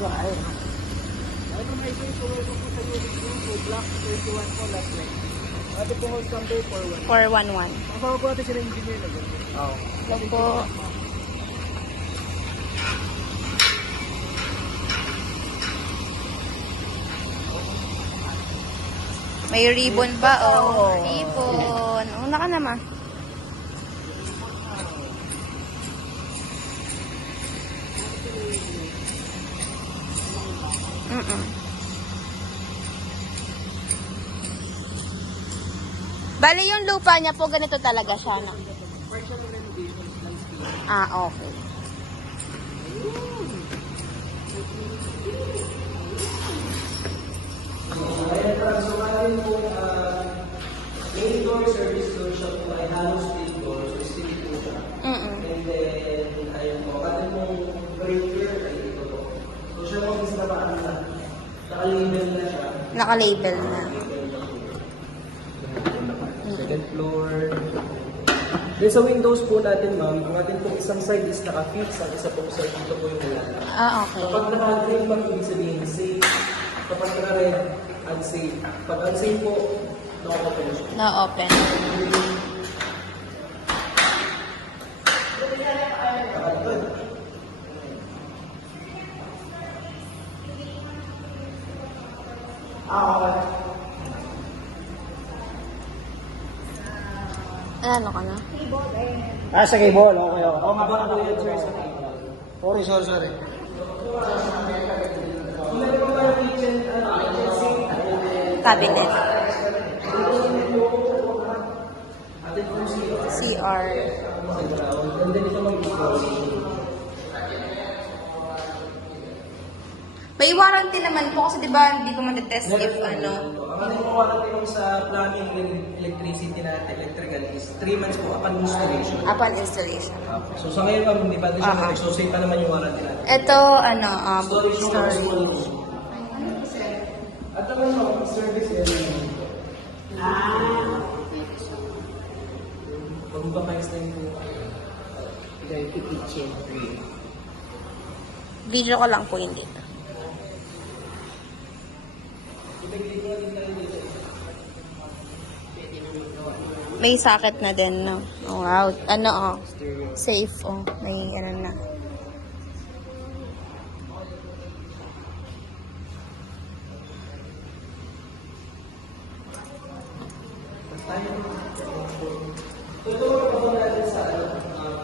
Ay, ito may ito yung welcome po sa unit room. So, block 21 po last week. Ate po host number 411. 411. Kasama po natin sila engineer na gano'n. Oh. Hello po. May ribbon pa, oh. Ribbon. Una ka naman. Bali, yung lupa niya po, ganito talaga siya, no? Partial renovation landscape. Ah, okay. Ayan pa, so maraming po, main door service door siya po ay hollow steel door, so steel po siya. And then, ayun po, kasi mong breaker ay ito po. So siya po is naka-label na siya. Naka-label na. Second floor. Then sa windows po natin, ma'am, ang ating pong isang side is naka-fix, ang isa pong side dito po yung wala. Ah, okay. Kapag naka-green, ma'am, ibig sabihin safe. Kapag naka-red, unsafe. Pag unsafe po, naka-open siya. Na-open. Ano ka na? Sa cable. Okay, okay. Oo nga ba po yan, sir, sa table? Sorry. Cabinet. Atin po CR. and then ito mag-installation. May warranty naman po kasi 'di ba hindi ko matetest if ano. Ang ating po warranty po sa plumbing and electricity natin, electrical is 3 months po upon installation. Upon installation. So sa ngayon, ma'am, hindi pa din siya so safe pa naman yung warranty natin. Ito ano, Storage. storage. At naman po, service area. Pag-bakayos na yung po. Kitchen. Video ko lang po yun dito. May socket na din, no? Oh, wow. Ano, oh. Safe, oh. May ano na. Tutulong po natin sa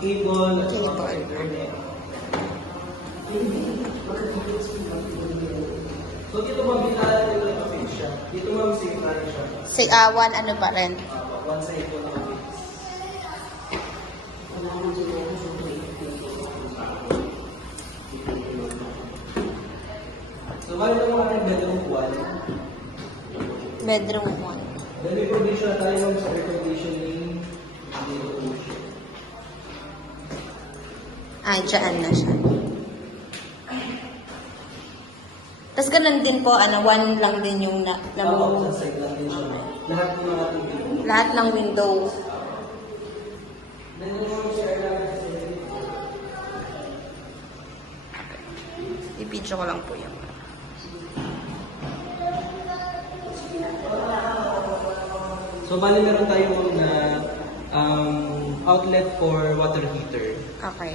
cable at sa internet. So dito ma'am, binalaan dito na-fix siya. Dito ma'am, safe na rin siya. Say, one ano pa rin. One side po na-fix. So bali naman ating bedroom 1. Bedroom 1. Then may provision na tayo ma'am sa air conditioning. Dito po siya. Ah, dyan na siya. Tapos ganun din po, ano, one lang din yung Tapos sa side lang din siya. Lahat po ng ating bedroom. lahat ng window. Then yung mga share namin sa I-video ko lang po yung. So, bali meron tayong na outlet for water heater. Okay.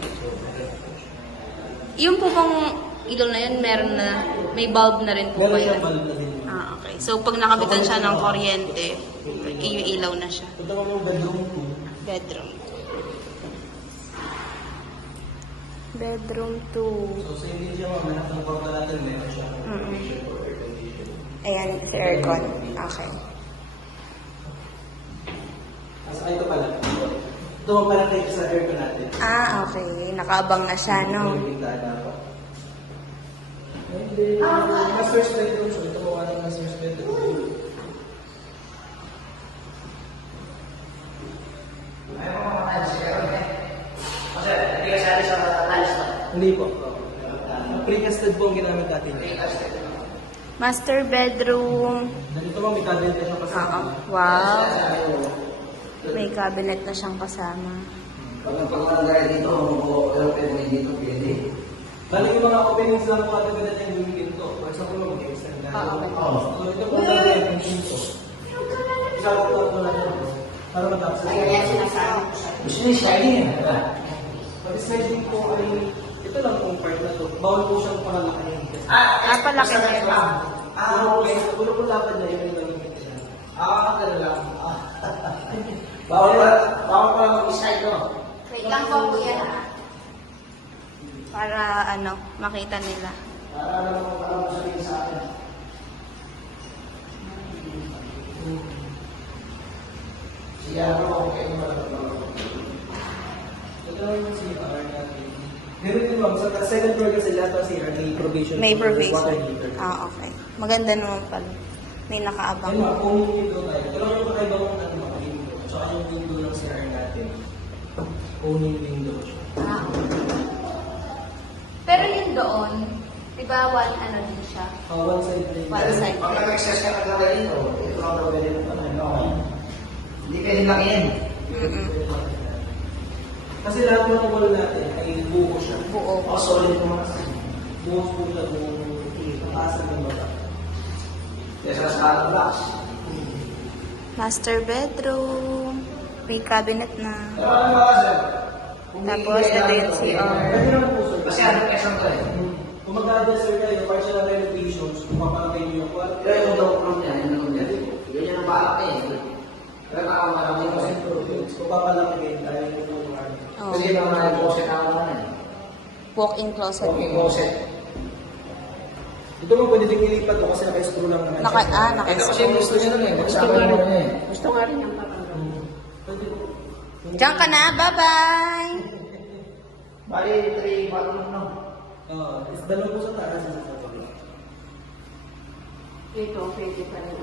Yung po bang ilaw na yun, meron na, may bulb na rin po Meron ba siyang yun? bulb na din. Ah, okay. So, pag nakabitan siya ng kuryente, ilaw na siya. Ito naman yung bedroom 2. Bedroom. Bedroom 2. So, same din siya mga lahat ng kwarto natin meron siya. Ayan, sa aircon. Okay. Saka ito pala. Ito ang pala tayo sa aircon natin. Ah, okay. Nakaabang na siya, no? May bintana pa. And then, master's bedroom. So, ito mo ating master's bedroom. Hindi po. Precasted po ang ginamit natin. Master bedroom. Ganito mo, may cabinet na siya kasama. Wow. May cabinet na siyang kasama. Pag ang pangalagay dito, kung pwede dito, pwede. Bali yung mga openings lang po at agad yung pinto. For example, mag-extend na. Oo. So ito po natin yung pinto. Isabot lang po natin. Para mag-access. Kaya sinasabi ko sa gusto niya sliding yan. Pag sliding po ay, ito lang pong part na to. Bawal po siyang pangalakayin. Palaki na yun. Okay. Puno po lapad na yun yung gamitin siya. Ganun lang. Bawal pa mag-slide, no? Wait lang po kuya ha. Para ano, makita nila. Para alam mo sabihin sa akin. Siya ako, okay naman ako. Ito yung CR natin. Meron din ma'am, sa second floor kasi lahat ng CR may provision. May for water provision. heater. Okay. Maganda naman pala. May nakaabang. Ayun ma'am, kung window tayo. Pero yung kakaibang window. Tsaka yung window ng CR natin. Owning window. Pero yung doon, di ba one ano din siya? One side din. One side. Pag nag-access ka ng gawin dito, ito ang gawin mo. Hindi pwede lang yan. Kasi lahat ng wall natin ay buo siya. Buo. Solid mo mga Buo po siya buong pag-asa ng baba. Kesa sa blocks. Master bedroom. May cabinet na. Pero ano ba sir? Tapos, ito yung CR. Pwede naman po sir. Kasi ano kesang to eh. Kung mag-adjust kayo, partial na renovations, kung mapapagay niyo yung kwarto. Pero yung daw room niya, yung room niya. Ganyan ang balak niya eh. Pero nakamarami ko eh. Kung papalaki kayo, dahil mo po yung ano. Oh. Kasi yung mga closet na ako na eh. Walk-in closet. Walking closet. Ito mo pwede din ilipat mo kasi naka-screw lang naman. Naka, siya. Ito kasi naka gusto niya nun eh. Magsama mo na eh. Gusto nga rin ang Pwede po. Diyan ka na. Bye-bye! Bali, 3 bathroom no? Dalawa po sa taas. Isa sa baba. Ito, pwede pa rin.